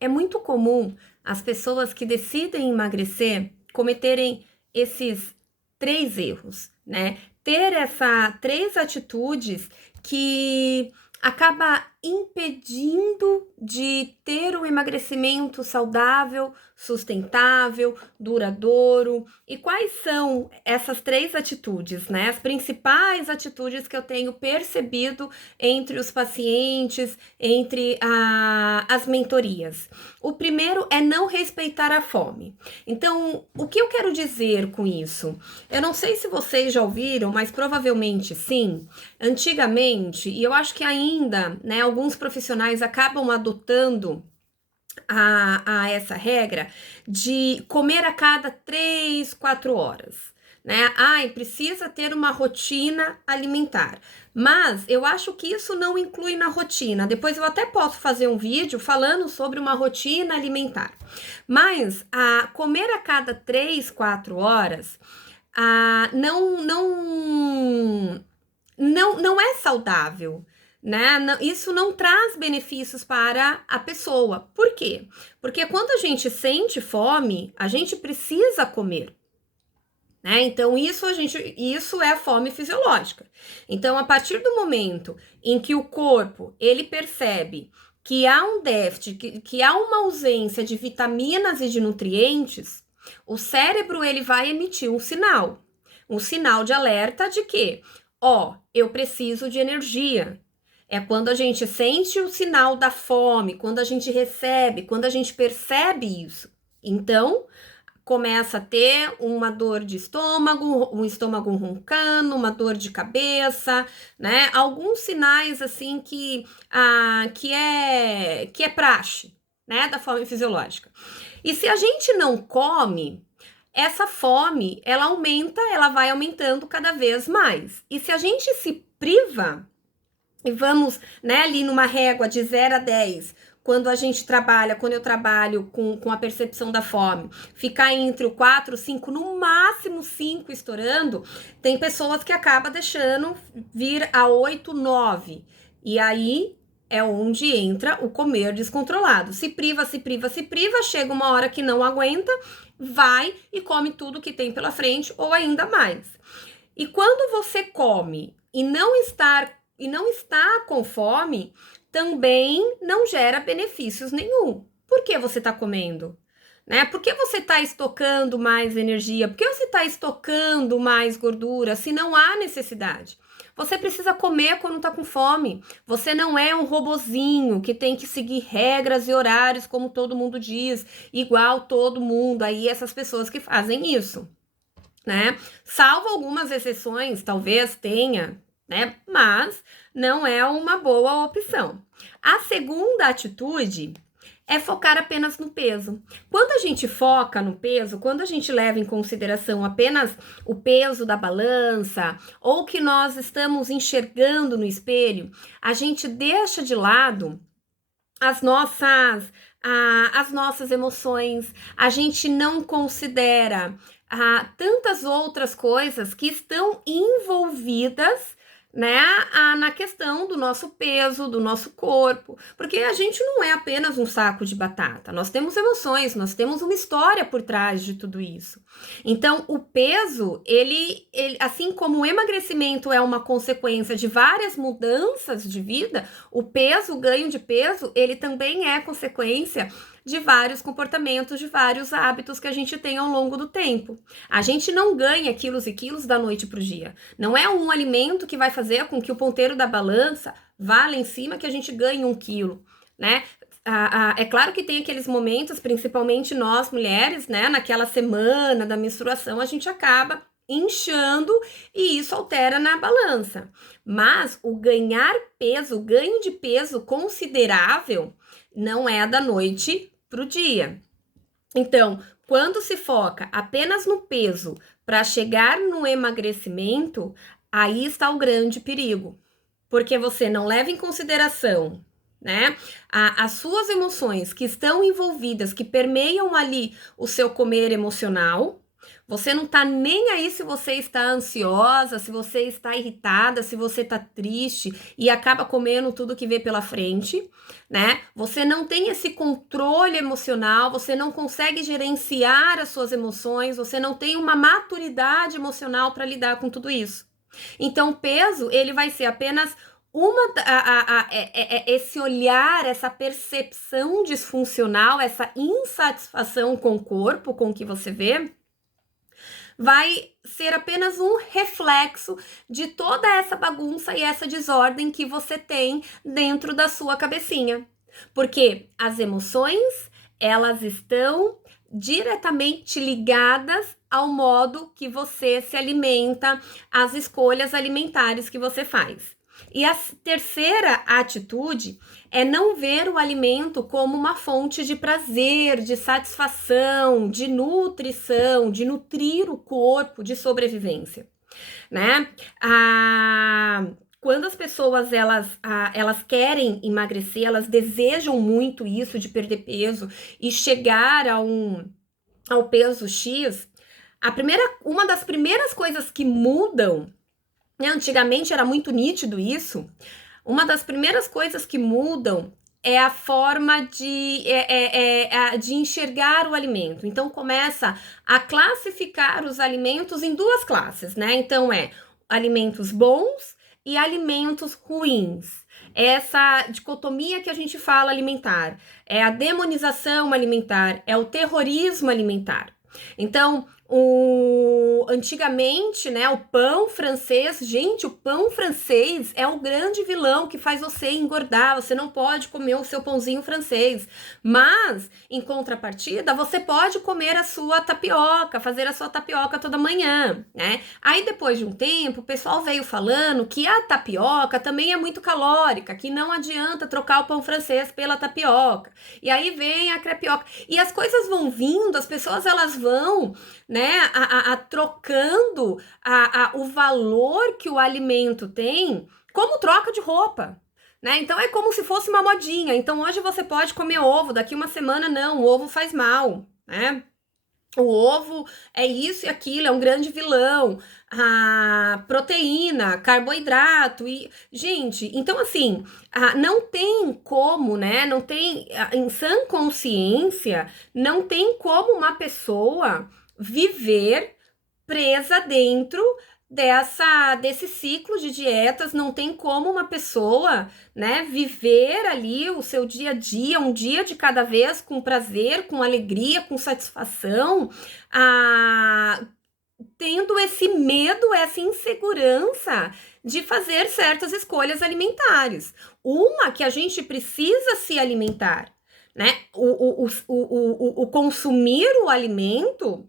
é muito comum as pessoas que decidem emagrecer cometerem esses três erros, né? Ter essas três atitudes que acaba impedindo de ter um emagrecimento saudável, sustentável, duradouro. E quais são essas três atitudes, né? As principais atitudes que eu tenho percebido entre os pacientes, entre as mentorias. O primeiro é não respeitar a fome. Então, o que eu quero dizer com isso? Eu não sei se vocês já ouviram, mas provavelmente sim. Antigamente, e eu acho que ainda, né, alguns profissionais acabam adotando a essa regra de comer a cada 3, 4 horas, né? Ai, precisa ter uma rotina alimentar. Mas eu acho que isso não inclui na rotina. Depois eu até posso fazer um vídeo falando sobre uma rotina alimentar. Mas comer a cada 3, 4 horas não é saudável, né? Isso não traz benefícios para a pessoa. Por quê? Porque quando a gente sente fome, a gente precisa comer. Né? Então, isso é a fome fisiológica. Então, a partir do momento em que o corpo ele percebe que há um déficit, que há uma ausência de vitaminas e de nutrientes, o cérebro ele vai emitir um sinal de alerta de que, ó, eu preciso de energia. É quando a gente sente o sinal da fome, quando a gente recebe, quando a gente percebe isso. Então, começa a ter uma dor de estômago, um estômago roncando, uma dor de cabeça, né? Alguns sinais assim que é praxe, né, da fome fisiológica. E se a gente não come, essa fome, ela aumenta, ela vai aumentando cada vez mais. E se a gente se priva e vamos, né, ali numa régua de 0 a 10, quando eu trabalho com a percepção da fome, ficar entre o 4, 5, no máximo 5 estourando, tem pessoas que acabam deixando vir a 8, 9. E aí é onde entra o comer descontrolado. Se priva, chega uma hora que não aguenta, vai e come tudo que tem pela frente ou ainda mais. E quando você come e não está com fome, também não gera benefícios nenhum. Por que você está comendo? Né? Por que você está estocando mais energia? Por que você está estocando mais gordura se não há necessidade? Você precisa comer quando está com fome. Você não é um robozinho que tem que seguir regras e horários como todo mundo diz, igual todo mundo. Aí essas pessoas que fazem isso, né? Salvo algumas exceções, talvez tenha, né? Mas não é uma boa opção. A segunda atitude é focar apenas no peso. Quando a gente foca no peso, quando a gente leva em consideração apenas o peso da balança ou que nós estamos enxergando no espelho, a gente deixa de lado as nossas emoções, a gente não considera tantas outras coisas que estão envolvidas, né, na questão do nosso peso, do nosso corpo, porque a gente não é apenas um saco de batata, nós temos emoções, nós temos uma história por trás de tudo isso. Então, o peso, ele assim como o emagrecimento é uma consequência de várias mudanças de vida, o peso, o ganho de peso, ele também é consequência de vários comportamentos, de vários hábitos que a gente tem ao longo do tempo. A gente não ganha quilos e quilos da noite para o dia. Não é um alimento que vai fazer com que o ponteiro da balança vá lá em cima que a gente ganhe 1 quilo, né? É claro que tem aqueles momentos, principalmente nós mulheres, né? Naquela semana da menstruação, a gente acaba inchando e isso altera na balança. Mas o ganhar peso, o ganho de peso considerável, não é da noite para o dia. Então, quando se foca apenas no peso para chegar no emagrecimento, aí está o grande perigo, porque você não leva em consideração, né, as suas emoções que estão envolvidas, que permeiam ali o seu comer emocional, Você não tá nem aí se você está ansiosa, se você está irritada, se você tá triste e acaba comendo tudo que vê pela frente, né? Você não tem esse controle emocional, você não consegue gerenciar as suas emoções, você não tem uma maturidade emocional para lidar com tudo isso. Então, o peso, ele vai ser apenas esse olhar, essa percepção disfuncional, essa insatisfação com o corpo, com o que você vê, vai ser apenas um reflexo de toda essa bagunça e essa desordem que você tem dentro da sua cabecinha. Porque as emoções, elas estão diretamente ligadas ao modo que você se alimenta, às escolhas alimentares que você faz. E a terceira atitude é não ver o alimento como uma fonte de prazer, de satisfação, de nutrição, de nutrir o corpo, de sobrevivência, né? Quando as pessoas elas querem emagrecer, elas desejam muito isso de perder peso e chegar ao peso X, uma das primeiras coisas que mudam, né, antigamente era muito nítido isso, uma das primeiras coisas que mudam é a forma de enxergar o alimento. Então, começa a classificar os alimentos em duas classes, né? Então, alimentos bons e alimentos ruins. Essa dicotomia que a gente fala alimentar, é a demonização alimentar, é o terrorismo alimentar. Então, antigamente, né, o pão francês, gente, o pão francês é o grande vilão que faz você engordar, você não pode comer o seu pãozinho francês, mas, em contrapartida, você pode comer a sua tapioca, fazer a sua tapioca toda manhã, né? Aí, depois de um tempo, o pessoal veio falando que a tapioca também é muito calórica, que não adianta trocar o pão francês pela tapioca, e aí vem a crepioca, e as coisas vão vindo, as pessoas elas vão, né, trocando o valor que o alimento tem como troca de roupa, né? Então é como se fosse uma modinha. Então hoje você pode comer ovo, daqui uma semana não, o ovo faz mal, né? O ovo é isso e aquilo, é um grande vilão. A proteína, carboidrato e... Gente, então assim, não tem como, né? Não tem, em sã consciência, não tem como uma pessoa viver presa dentro desse ciclo de dietas. Não tem como uma pessoa, né, viver ali o seu dia a dia, um dia de cada vez, com prazer, com alegria, com satisfação, tendo esse medo, essa insegurança de fazer certas escolhas alimentares. Uma que a gente precisa se alimentar, né? O consumir o alimento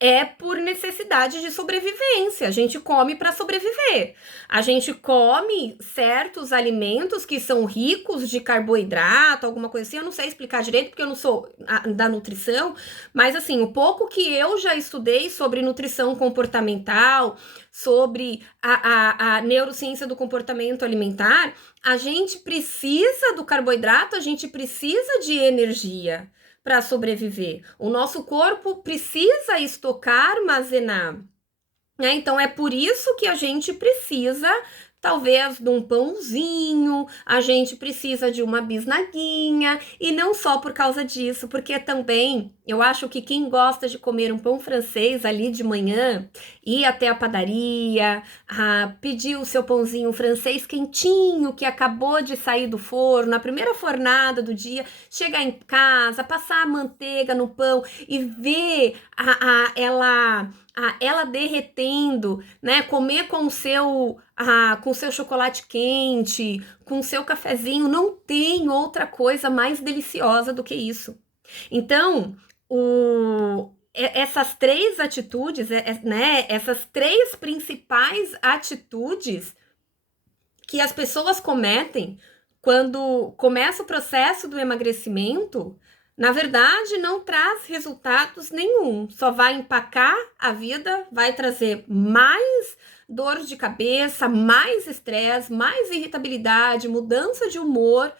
é por necessidade de sobrevivência. A gente come para sobreviver. A gente come certos alimentos que são ricos de carboidrato, alguma coisa assim. Eu não sei explicar direito porque eu não sou da nutrição, mas assim, o pouco que eu já estudei sobre nutrição comportamental, sobre a neurociência do comportamento alimentar, a gente precisa do carboidrato, a gente precisa de energia para sobreviver. O nosso corpo precisa estocar, armazenar, né? Então é por isso que a gente precisa, talvez, de um pãozinho, a gente precisa de uma bisnaguinha, e não só por causa disso, porque também eu acho que quem gosta de comer um pão francês ali de manhã, ir até a padaria, pedir o seu pãozinho francês quentinho, que acabou de sair do forno, a primeira fornada do dia, chegar em casa, passar a manteiga no pão e ver ela derretendo, né? Comer com o seu chocolate quente, com o seu cafezinho, não tem outra coisa mais deliciosa do que isso. Então, essas três atitudes, né? Essas três principais atitudes que as pessoas cometem quando começa o processo do emagrecimento, na verdade, não traz resultados nenhum, só vai empacar a vida, vai trazer mais dor de cabeça, mais estresse, mais irritabilidade, mudança de humor.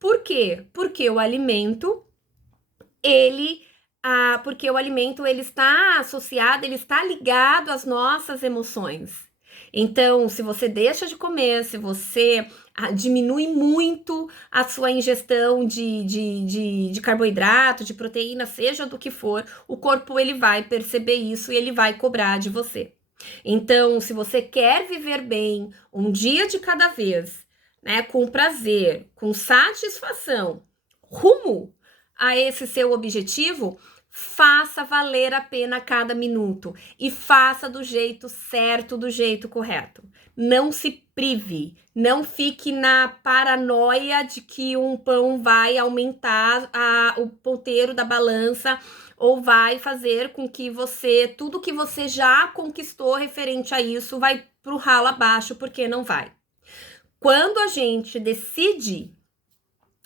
Por quê? Porque o alimento, ele porque o alimento ele está associado, ele está ligado às nossas emoções. Então, se você deixa de comer, se você diminui muito a sua ingestão de carboidrato, de proteína, seja do que for, o corpo ele vai perceber isso e ele vai cobrar de você. Então, se você quer viver bem, um dia de cada vez, né, com prazer, com satisfação, rumo a esse seu objetivo, faça valer a pena cada minuto e faça do jeito certo, do jeito correto. Não se prive, não fique na paranoia de que um pão vai aumentar o ponteiro da balança ou vai fazer com que tudo que você já conquistou referente a isso vai pro ralo abaixo, porque não vai. Quando a gente decide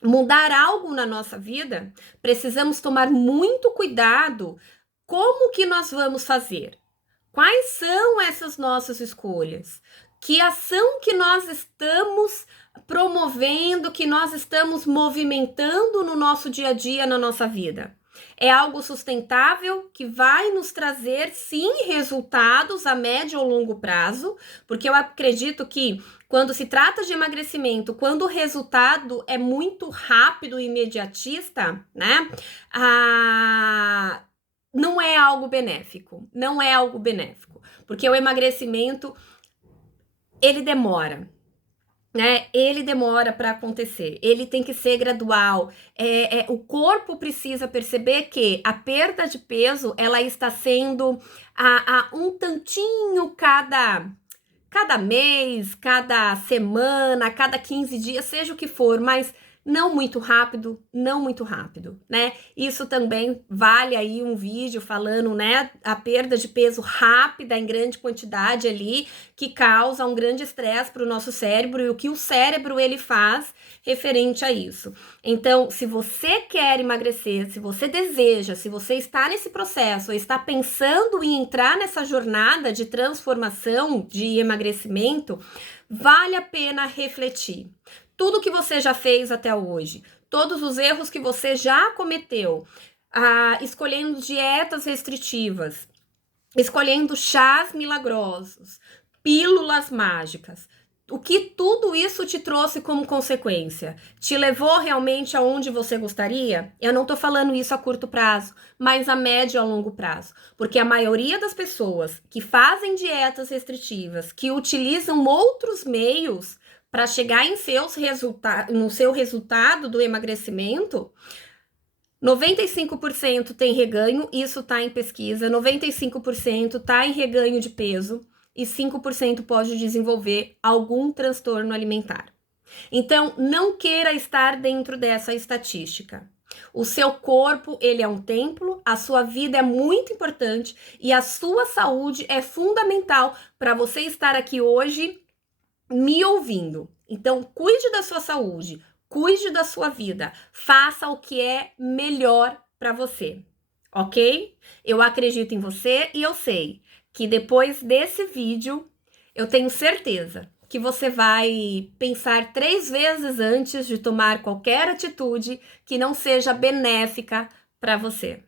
mudar algo na nossa vida, precisamos tomar muito cuidado como que nós vamos fazer. Quais são essas nossas escolhas? Que ação que nós estamos promovendo, que nós estamos movimentando no nosso dia a dia, na nossa vida? É algo sustentável que vai nos trazer, sim, resultados a médio ou longo prazo, porque eu acredito que quando se trata de emagrecimento, quando o resultado é muito rápido e imediatista, né? Não é algo benéfico, não é algo benéfico, porque o emagrecimento, ele demora, né? Ele demora para acontecer, ele tem que ser gradual. O corpo precisa perceber que a perda de peso, ela está sendo um tantinho cada mês, cada semana, cada 15 dias, seja o que for, mas não muito rápido, né? Isso também vale aí um vídeo falando, né, a perda de peso rápida em grande quantidade ali, que causa um grande estresse para o nosso cérebro e o que o cérebro ele faz referente a isso. Então, se você quer emagrecer, se você deseja, se você está nesse processo, ou está pensando em entrar nessa jornada de transformação, de emagrecimento, vale a pena refletir. Tudo que você já fez até hoje, todos os erros que você já cometeu, escolhendo dietas restritivas, escolhendo chás milagrosos, pílulas mágicas, o que tudo isso te trouxe como consequência? Te levou realmente aonde você gostaria? Eu não tô falando isso a curto prazo, mas a médio e a longo prazo. Porque a maioria das pessoas que fazem dietas restritivas, que utilizam outros meios para chegar no seu resultado do emagrecimento, 95% tem reganho, isso está em pesquisa, 95% está em reganho de peso e 5% pode desenvolver algum transtorno alimentar. Então, não queira estar dentro dessa estatística. O seu corpo, ele é um templo, a sua vida é muito importante e a sua saúde é fundamental para você estar aqui hoje me ouvindo. Então, cuide da sua saúde, cuide da sua vida, faça o que é melhor para você, ok? Eu acredito em você e eu sei que depois desse vídeo, eu tenho certeza que você vai pensar 3 vezes antes de tomar qualquer atitude que não seja benéfica para você.